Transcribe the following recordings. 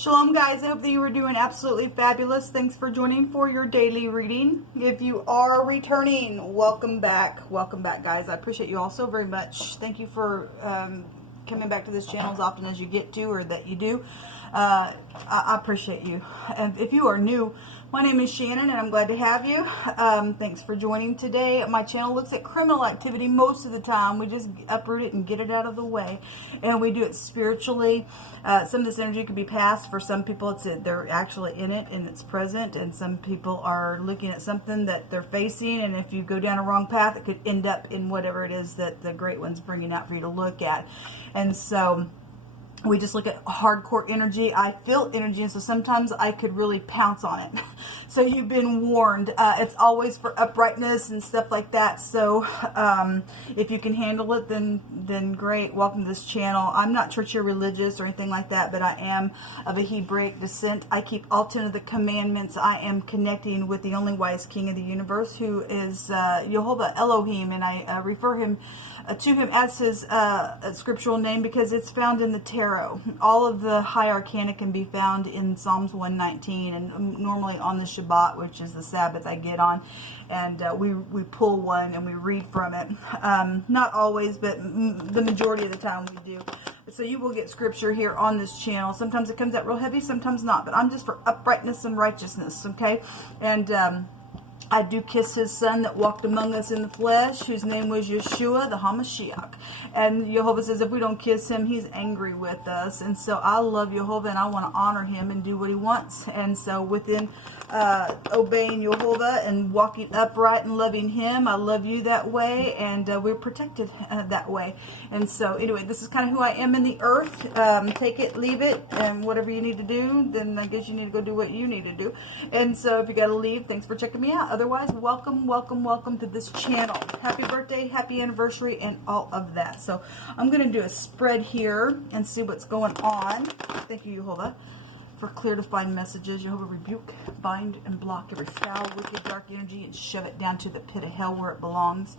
Shalom guys, I hope that you are doing absolutely fabulous. Thanks for joining for your daily reading. If you are returning, welcome back. Welcome back guys. I appreciate you all so very much. Thank you for coming back to this channel as often as you get to or that you do. I appreciate you. And if you are new, my name is Shannon and I'm glad to have you. Thanks for joining today. My channel looks at criminal activity most of the time. We just uproot it and get it out of the way. And we do it spiritually. Some of this energy could be passed. For some people, they're actually in it and it's present. And some people are looking at something that they're facing. And if you go down a wrong path, it could end up in whatever it is that the Great One's bringing out for you to look at. And so we just look at hardcore energy. I feel energy, and so sometimes I could really pounce on it. So you've been warned. It's always for uprightness and stuff like that. So if you can handle it, then great. Welcome to this channel. I'm not churchy or religious or anything like that, but I am of a Hebraic descent. I keep all 10 of the commandments. I am connecting with the only wise King of the universe, who is Jehovah Elohim, and I refer him to him as his scriptural name because it's found in the tarot. All of the high arcana can be found in Psalms 119, and normally on the Shabbat, which is the Sabbath, I get on, and we pull one and we read from it. Not always, but the majority of the time we do. So you will get scripture here on this channel. Sometimes it comes out real heavy, sometimes not, but I'm just for uprightness and righteousness, okay? And I do kiss his son that walked among us in the flesh, whose name was Yeshua, the HaMashiach. And Jehovah says if we don't kiss him, he's angry with us. And so I love Jehovah and I want to honor him and do what he wants. And so within obeying Jehovah and walking upright and loving him, I love you that way, and we're protected that way. And so anyway, this is kind of who I am in the earth. Take it, leave it, and whatever you need to do, then I guess you need to go do what you need to do. And so if you got to leave, thanks for checking me out. Otherwise, welcome, welcome, welcome to this channel. Happy birthday, happy anniversary, and all of that. So I'm going to do a spread here and see what's going on. Thank you, Jehovah, for clear defined messages. Jehovah, rebuke, bind, and block every foul, wicked, dark energy and shove it down to the pit of hell where it belongs.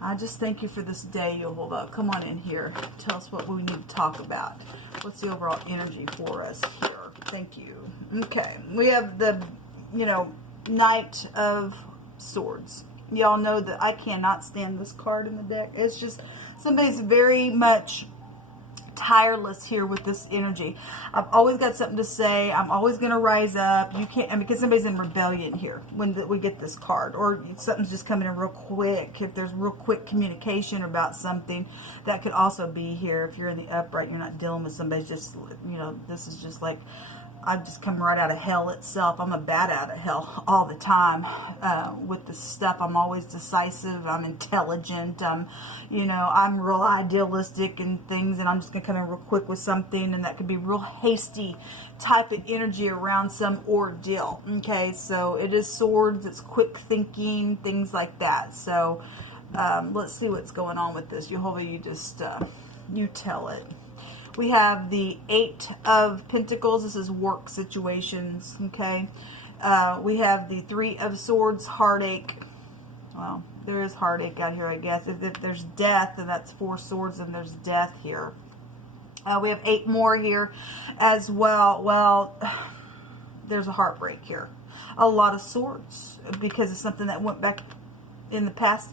I just thank you for this day, Jehovah. Come on in here. Tell us what we need to talk about. What's the overall energy for us here? Thank you. Okay. We have the, Knight of Swords. Y'all know that I cannot stand this card in the deck. It's just, somebody's very much tireless here with this energy. I've always got something to say. I'm always going to rise up. You can't, because somebody's in rebellion here when we get this card, or something's just coming in real quick. If there's real quick communication about something, that could also be here. If you're in the upright, you're not dealing with somebody just, this is just like, I've just come right out of hell itself. I'm a bat out of hell all the time with this stuff. I'm always decisive. I'm intelligent. I'm real idealistic and things, and I'm just going to come in real quick with something, and that could be real hasty type of energy around some ordeal. Okay, so it is swords. It's quick thinking, things like that. So let's see what's going on with this. Jehovah, you just, you tell it. We have the 8 of Pentacles. This is work situations, okay? We have the 3 of Swords, heartache. Well, there is heartache out here, I guess. If there's death, then that's 4 swords, and there's death here. We have 8 more here as well. Well, there's a heartbreak here. A lot of swords, because it's something that went back in the past,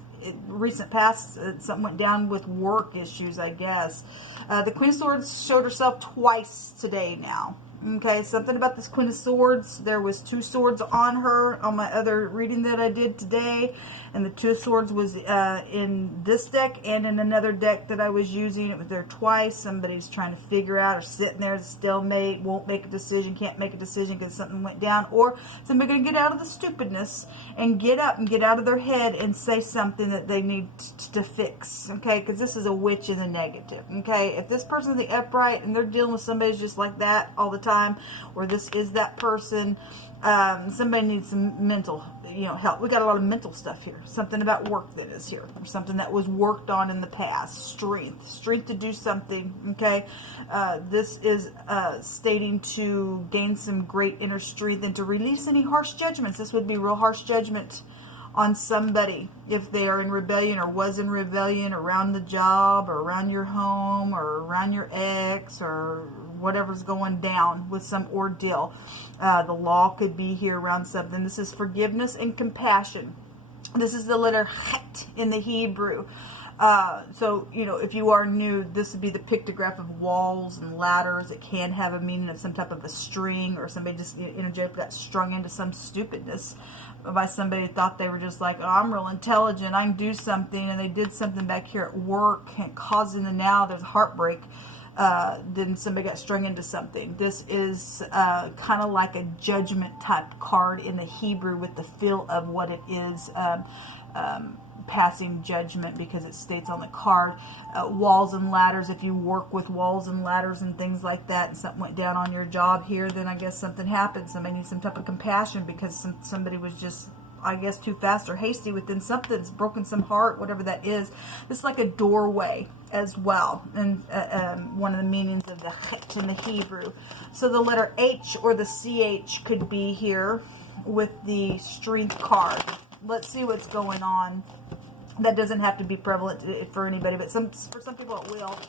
recent past. Something went down with work issues, I guess. The Queen of Swords showed herself twice today now. Okay, something about this Queen of Swords. There was 2 swords on her on my other reading that I did today. And the 2 of Swords was in this deck and in another deck that I was using. It was there twice. Somebody's trying to figure out, or sitting there as a stalemate, won't make a decision, can't make a decision because something went down. Or somebody going to get out of the stupidness and get up and get out of their head and say something that they need to fix. Okay, because this is a witch in the negative. Okay, if this person's in the upright and they're dealing with somebody just like that all the time, or this is that person, somebody needs some mental help. We got a lot of mental stuff here. Something about work that is here, or something that was worked on in the past. Strength to do something. Okay, this is stating to gain some great inner strength and to release any harsh judgments. This would be real harsh judgment on somebody if they are in rebellion or was in rebellion around the job or around your home or around your ex or whatever's going down with some ordeal. The law could be here around something. This is forgiveness and compassion. This is the letter het in the Hebrew. So, you know, if you are new, this would be the pictograph of walls and ladders. It can have a meaning of some type of a string, or somebody just energetically got strung into some stupidness by somebody who thought they were just like, oh, I'm real intelligent, I can do something, and they did something back here at work and causing the now there's heartbreak. Then somebody got strung into something. This is kind of like a judgment type card in the Hebrew with the feel of what it is, passing judgment, because it states on the card. Walls and ladders, if you work with walls and ladders and things like that, and something went down on your job here, then I guess something happened. Somebody needs some type of compassion because somebody was just, I guess, too fast or hasty within something's broken some heart, whatever that is. This is like a doorway as well, and one of the meanings of the het in the Hebrew. So the letter H or the CH could be here with the strength card. Let's see what's going on. That doesn't have to be prevalent for anybody, but for some people it will.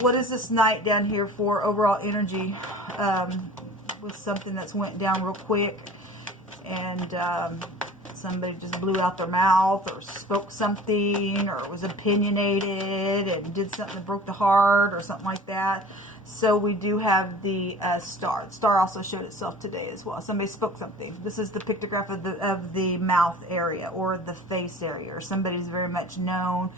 What is this night down here for overall energy? With something that's went down real quick, and somebody just blew out their mouth or spoke something or was opinionated and did something that broke the heart or something like that. So we do have the star. The star also showed itself today as well. Somebody spoke something. This is the pictograph of the mouth area or the face area, or somebody's very much known.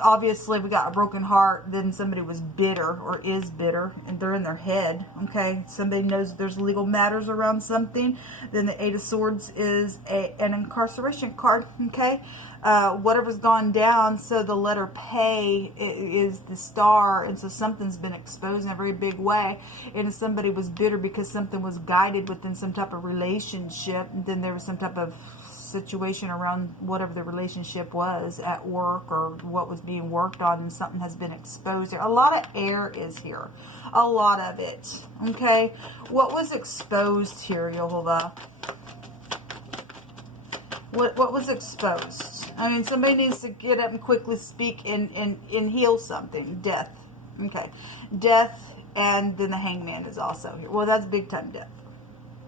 Obviously we got a broken heart, then somebody was bitter or is bitter, and they're in their head. Okay, somebody knows there's legal matters around something. Then the Eight of Swords is an incarceration card. Okay, whatever's gone down. So the letter pay is the star, and so something's been exposed in a very big way. And if somebody was bitter because something was guided within some type of relationship, then there was some type of situation around whatever the relationship was at work or what was being worked on, and something has been exposed there. A lot of air is here, a lot of it. Okay, what was exposed here, Yehovah? What was exposed? I mean, somebody needs to get up and quickly speak and heal something. Death. Okay, death, and then the Hangman is also here. Well, that's big time death.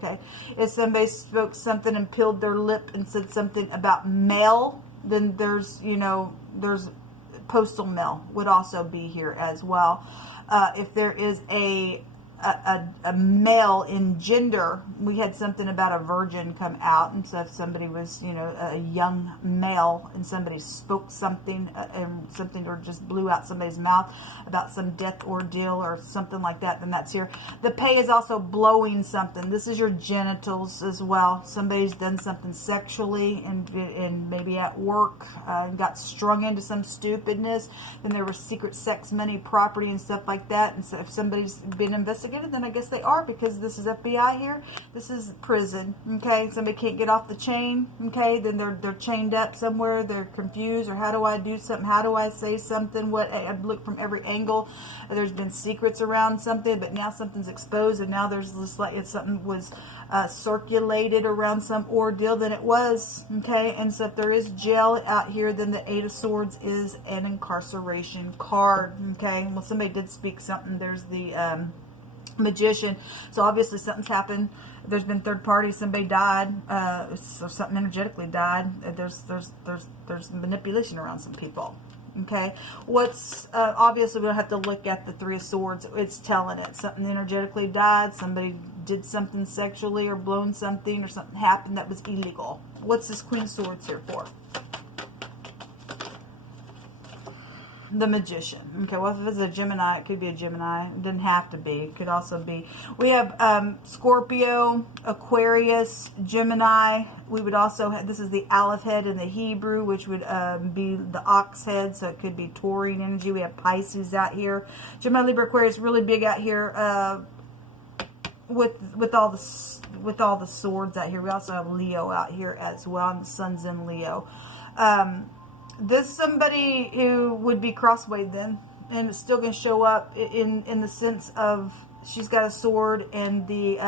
Okay, if somebody spoke something and peeled their lip and said something about mail, then there's, you know, there's postal mail would also be here as well. If there is a male in gender, we had something about a virgin come out, and so if somebody was, you know, a young male and somebody spoke something and something, or just blew out somebody's mouth about some death ordeal or something like that, then that's here. The pay is also blowing something. This is your genitals as well. Somebody's done something sexually and maybe at work and got strung into some stupidness. Then there was secret sex, money, property, and stuff like that. And so if somebody's been investigated, then I guess they are, because this is FBI here. This is prison. Okay, somebody can't get off the chain. Okay, then they're chained up somewhere. They're confused, or how do I do something? How do I say something? What I've looked from every angle. There's been secrets around something, but now something's exposed, and now there's this, like, if something was circulated around some ordeal, then it was. Okay, and so if there is jail out here, then the Eight of Swords is an incarceration card. Okay, well, somebody did speak something. There's the Magician. So obviously something's happened. There's been third party. Somebody died. So something energetically died. There's manipulation around some people. Okay. What's obviously we'll have to look at the Three of Swords. It's telling it something energetically died. Somebody did something sexually or blown something, or something happened that was illegal. What's this Queen of Swords here for? The Magician. Okay, well, if it's a Gemini, it could be a Gemini. It doesn't have to be. It could also be. We have Scorpio, Aquarius, Gemini. We would also have, this is the Aleph head in the Hebrew, which would be the ox head, so it could be Taurine energy. We have Pisces out here. Gemini, Libra, Aquarius, really big out here with all the swords out here. We also have Leo out here as well, and the sun's in Leo. This is somebody who would be crosswayed then, and it's still going to show up in the sense of she's got a sword, and the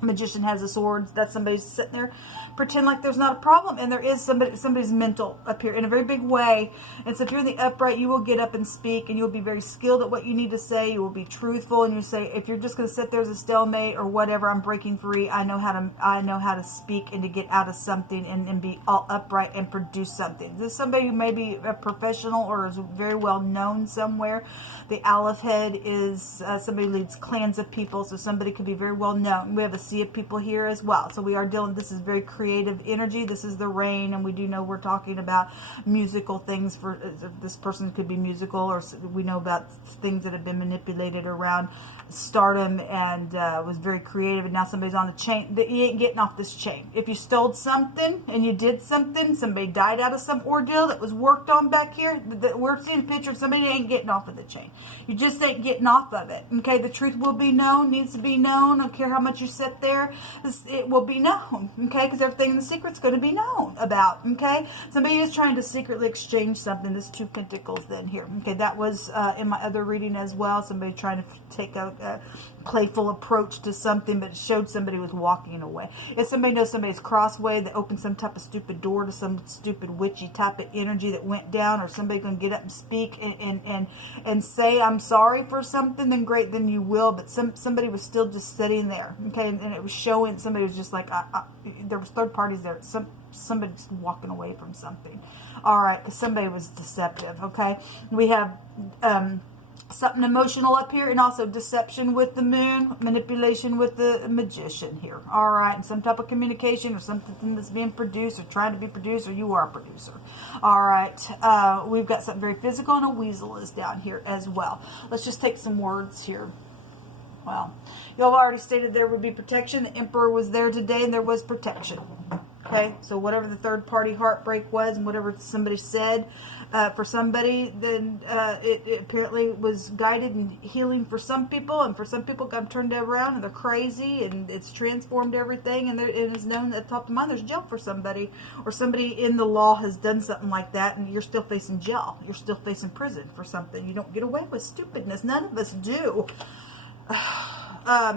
Magician has the swords. That's somebody sitting there, pretend like there's not a problem, and there is somebody's mental up here in a very big way. And so if you're in the upright, you will get up and speak, and you'll be very skilled at what you need to say. You will be truthful, and you say, if you're just going to sit there as a stalemate or whatever, I'm breaking free. I know how to speak and to get out of something and be all upright and produce something. This is somebody who may be a professional or is very well known somewhere. The Aleph head is somebody who leads clans of people, so somebody could be very well known. We have a sea of people here as well, so we are dealing, this is very creative energy. This is the rain, and we do know we're talking about musical things. For this person could be musical, or we know about things that have been manipulated around stardom and was very creative, and now somebody's on the chain. You ain't getting off this chain. If you stole something and you did something, somebody died out of some ordeal that was worked on back here, we're seeing a picture of somebody that ain't getting off of the chain. You just ain't getting off of it. Okay, the truth will be known, needs to be known. I don't care how much you sit there, it will be known. Okay, because everything in the secret's going to be known about. Okay, somebody is trying to secretly exchange something. This 2 Pentacles then here. Okay, that was in my other reading as well. Somebody trying to take a playful approach to something, but it showed somebody was walking away. If somebody knows somebody's crossway that opened some type of stupid door to some stupid witchy type of energy that went down, or somebody going to get up and speak and say I'm sorry for something, then great, then you will. But somebody was still just sitting there. Okay, and it was showing somebody was just like there was third parties there. Somebody's walking away from something. All right, because somebody was deceptive. Okay, we have something emotional up here, and also deception with the moon, manipulation with the magician here. All right, and some type of communication or something that's being produced or trying to be produced, or you are a producer. All right, we've got something very physical, and a weasel is down here as well. Let's just take some words here. Well, y'all already stated there would be protection. The Emperor was there today, and there was protection. Okay, so whatever the third party heartbreak was and whatever somebody said for somebody, then it apparently was guided and healing for some people, and for some people got turned around and they're crazy, and it's transformed everything, and it is known at the top of mind there's jail for somebody, or somebody in the law has done something like that, and you're still facing jail. You're still facing prison for something. You don't get away with stupidness. None of us do.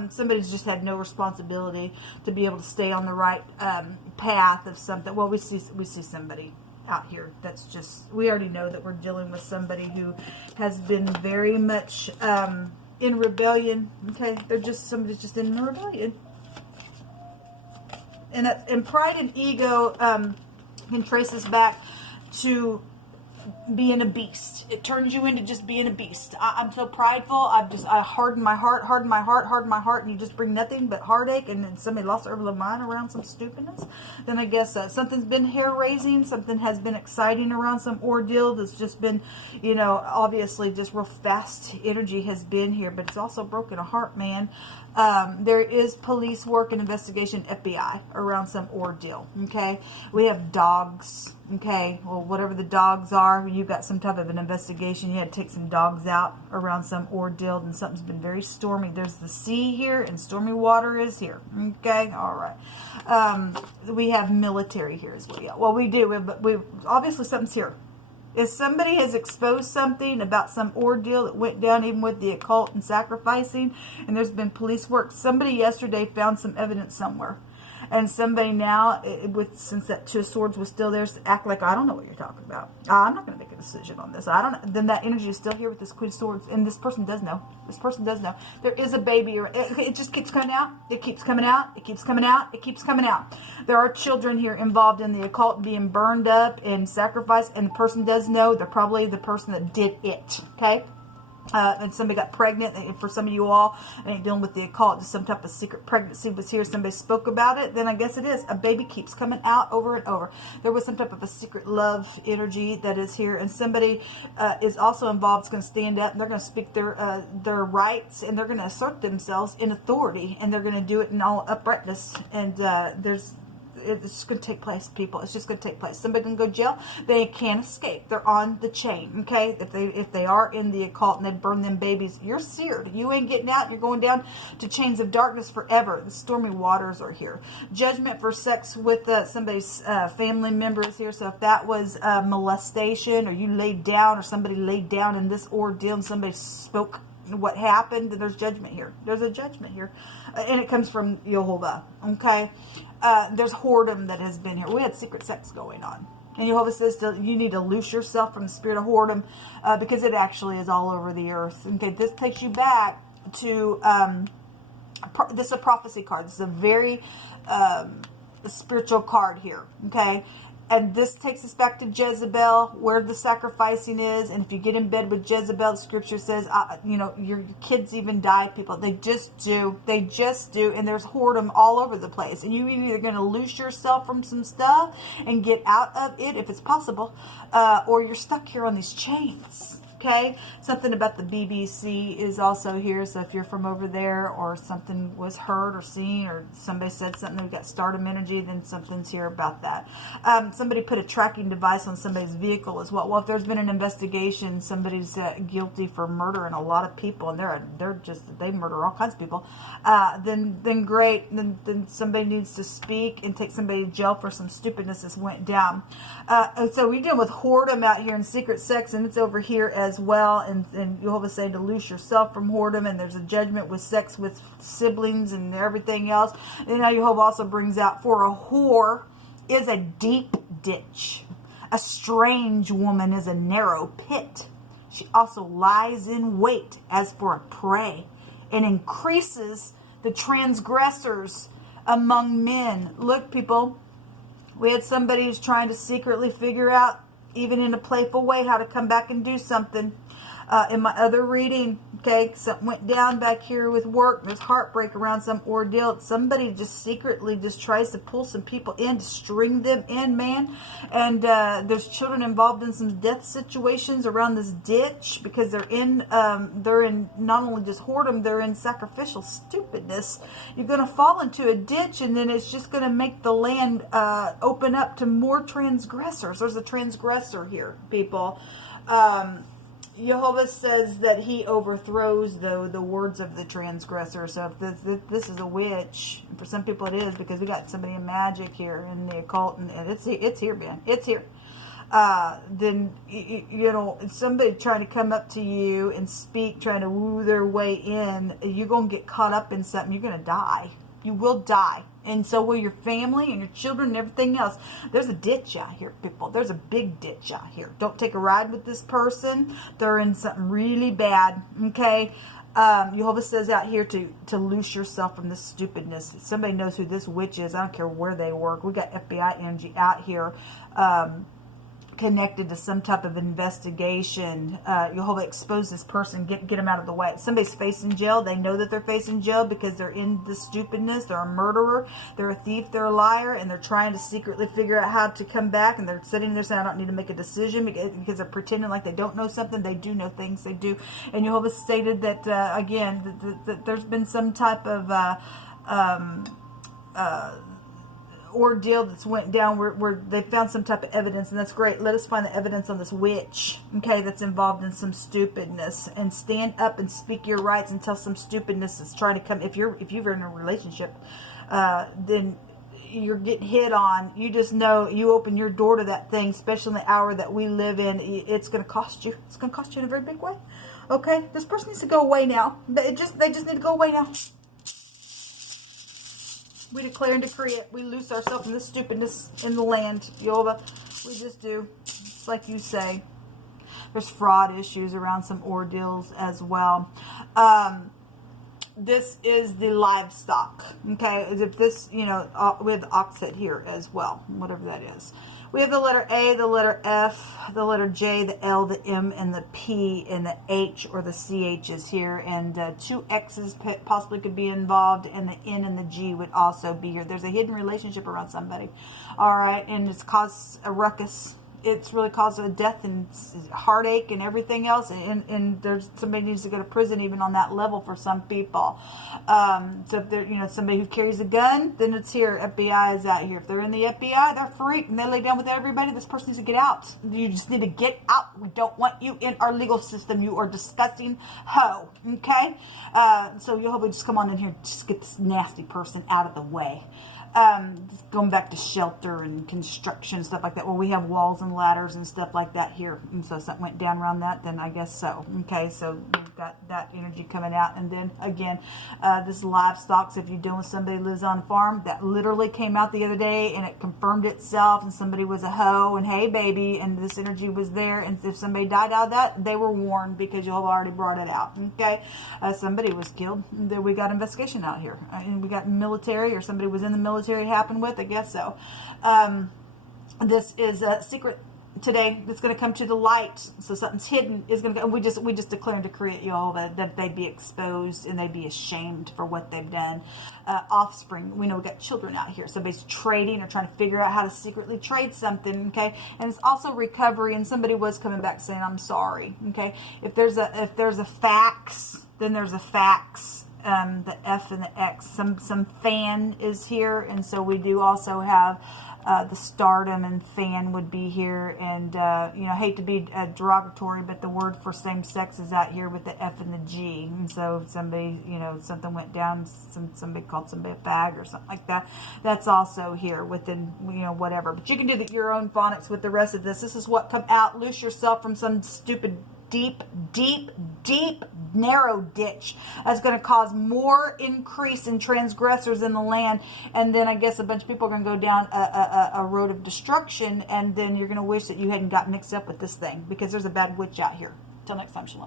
Somebody's just had no responsibility to be able to stay on the right path of something. Well, we see somebody out here that's just, we already know that we're dealing with somebody who has been very much in rebellion. Okay, they're just, somebody's just in rebellion, and pride and ego can trace us back to being a beast. It turns you into just being a beast. I'm so prideful. I harden my heart, and you just bring nothing but heartache, and then somebody lost their mind around some stupidness. Then I guess something's been hair-raising, something has been exciting around some ordeal that's just been, you know, obviously just real fast energy has been here, but it's also broken a heart, man. There is police work and investigation, FBI, around some ordeal. Okay, we have dogs. Okay, well, whatever the dogs are, you got some type of an investigation. You had to take some dogs out around some ordeal, and something's been very stormy. There's the sea here, and stormy water is here. Okay, all right. We have military here as well. Well, we do, but we obviously something's here. If somebody has exposed something about some ordeal that went down, even with the occult and sacrificing, and there's been police work, somebody yesterday found some evidence somewhere. And somebody now, since that 2 of Swords was still there, act like, I don't know what you're talking about. I'm not going to make a decision on this. I don't know. Then that energy is still here with this Queen of Swords. And this person does know. This person does know. There is a baby. It just keeps coming out. It keeps coming out. It keeps coming out. It keeps coming out. There are children here involved in the occult being burned up and sacrificed. And the person does know. They're probably the person that did it. Okay? And somebody got pregnant. And for some of you all, I ain't dealing with the occult, just some type of secret pregnancy was here. Somebody spoke about it. Then I guess it is. A baby keeps coming out over and over. There was some type of a secret love energy that is here. And somebody is also involved. Is going to stand up, and they're going to speak their rights, and they're going to assert themselves in authority, and they're going to do it in all uprightness. And it's just going to take place, people. It's just going to take place. Somebody can go to jail. They can't escape. They're on the chain, okay? If they are in the occult and they burn them babies, you're seared. You ain't getting out. You're going down to chains of darkness forever. The stormy waters are here. Judgment for sex with somebody's family members here. So if that was molestation, or you laid down, or somebody laid down in this ordeal and somebody spoke what happened. There's judgment here. There's a judgment here. And it comes from Yehovah. Okay. There's whoredom that has been here. We had secret sex going on. And Yehovah says you need to loose yourself from the spirit of whoredom because it actually is all over the earth. Okay, this takes you back to, this is a prophecy card. This is a very spiritual card here. Okay, and this takes us back to Jezebel, where the sacrificing is. And if you get in bed with Jezebel, the scripture says, you know, your kids even die, people. They just do. They just do. And there's whoredom all over the place. And you're either going to loose yourself from some stuff and get out of it, if it's possible, or you're stuck here on these chains. Okay, something about the BBC is also here. So if you're from over there, or something was heard or seen, or somebody said something, we got stardom energy, then something's here about that. Somebody put a tracking device on somebody's vehicle as well. Well, if there's been an investigation, somebody's guilty for murdering a lot of people, and they murder all kinds of people. Then great. Then somebody needs to speak and take somebody to jail for some stupidness that went down. So we're dealing with whoredom out here in secret sex, and it's over here as well. And Yehovah saying to loose yourself from whoredom, and there's a judgment with sex with siblings and everything else. And now Yehovah also brings out, for a whore is a deep ditch. A strange woman is a narrow pit. She also lies in wait as for a prey, and increases the transgressors among men. Look, people, we had somebody who's trying to secretly figure out, even in a playful way, how to come back and do something. In my other reading, okay, something went down back here with work. There's heartbreak around some ordeal. Somebody just secretly just tries to pull some people in, to string them in, man. And there's children involved in some death situations around this ditch, because they're in not only just whoredom, they're in sacrificial stupidness. You're going to fall into a ditch, and then it's just going to make the land open up to more transgressors. There's a transgressor here, people. Yehovah says that he overthrows, though, the words of the transgressor. So if this is a witch, for some people it is, because we got somebody in magic here, in the occult, and it's here, man. It's here. Then, you know, somebody trying to come up to you and speak, trying to woo their way in, you're going to get caught up in something. You're going to die. You will die. And so will your family and your children and everything else. There's a ditch out here, people. There's a big ditch out here. Don't take a ride with this person. They're in something really bad. Okay? Yehovah says out here to loose yourself from this stupidness. Somebody knows who this witch is. I don't care where they work. We got FBI energy out here. Connected to some type of investigation. Yehovah expose this person, get them out of the way. Somebody's facing jail. They know that they're facing jail because they're in the stupidness. They're a murderer. They're a thief. They're a liar. And they're trying to secretly figure out how to come back. And they're sitting there saying, I don't need to make a decision, because they're pretending like they don't know something. They do know things. They do. And Yehovah stated that, again, that there's been some type of ordeal that's went down where they found some type of evidence, and that's great. Let us find the evidence on this witch, okay, that's involved in some stupidness, and stand up and speak your rights until some stupidness is trying to come. If you're in a relationship, then you're getting hit on. You just know, you open your door to that thing, especially in the hour that we live in. It's going to cost you. It's going to cost you in a very big way. Okay, this person needs to go away now. They just need to go away now. We declare and decree it. We loose ourselves from this stupidness in the land, Yehovah. We just do. It's like you say. There's fraud issues around some ordeals as well. This is the livestock. Okay, as if this, you know, we have the oxhead here as well, whatever that is. We have the letter A, the letter F, the letter J, the L, the M, and the P, and the H or the CH is here. And 2 X's possibly could be involved, and the N and the G would also be here. There's a hidden relationship around somebody. All right, and it's caused a ruckus. It's really caused a death and heartache and everything else. And there's somebody needs to go to prison even on that level for some people. So if they're, you know, somebody who carries a gun, then it's here. FBI is out here. If they're in the FBI, they're free and they lay down with everybody. This person needs to get out. You just need to get out. We don't want you in our legal system. You are disgusting hoe. Okay? So you'll hopefully just come on in here and just get this nasty person out of the way. Going back to shelter and construction and stuff like that, where we have walls and ladders and stuff like that here. And so something went down around that, then I guess so. Okay, so we've got that energy coming out. And then again, this livestock, so if you're dealing with somebody who lives on a farm, that literally came out the other day and it confirmed itself, and somebody was a hoe and hey baby, and this energy was there, and if somebody died out of that, they were warned because you have already brought it out. Okay, somebody was killed. We got investigation out here, and we got military, or somebody was in the military it happened with, I guess so. This is a secret today that's going to come to the light. So something's hidden is going to go. We just declare and decree it, y'all, that they'd be exposed and they'd be ashamed for what they've done. Offspring, we know we got children out here. Somebody's trading or trying to figure out how to secretly trade something. Okay, and it's also recovery. And somebody was coming back saying, "I'm sorry." Okay, if there's a fax, then there's a fax. The F and the X. Some fan is here, and so we do also have. The stardom and fan would be here, and you know, I hate to be derogatory, but the word for same sex is out here with the F and the G. And so if somebody, you know, something went down, somebody called somebody a fag or something like that, that's also here within, you know, whatever. But you can do your own phonics with the rest of this. This is what come out. Loose yourself from some stupid deep narrow ditch that's going to cause more increase in transgressors in the land, and then I guess a bunch of people are going to go down a road of destruction, and then you're going to wish that you hadn't got mixed up with this thing, because there's a bad witch out here. Till next time, shalom.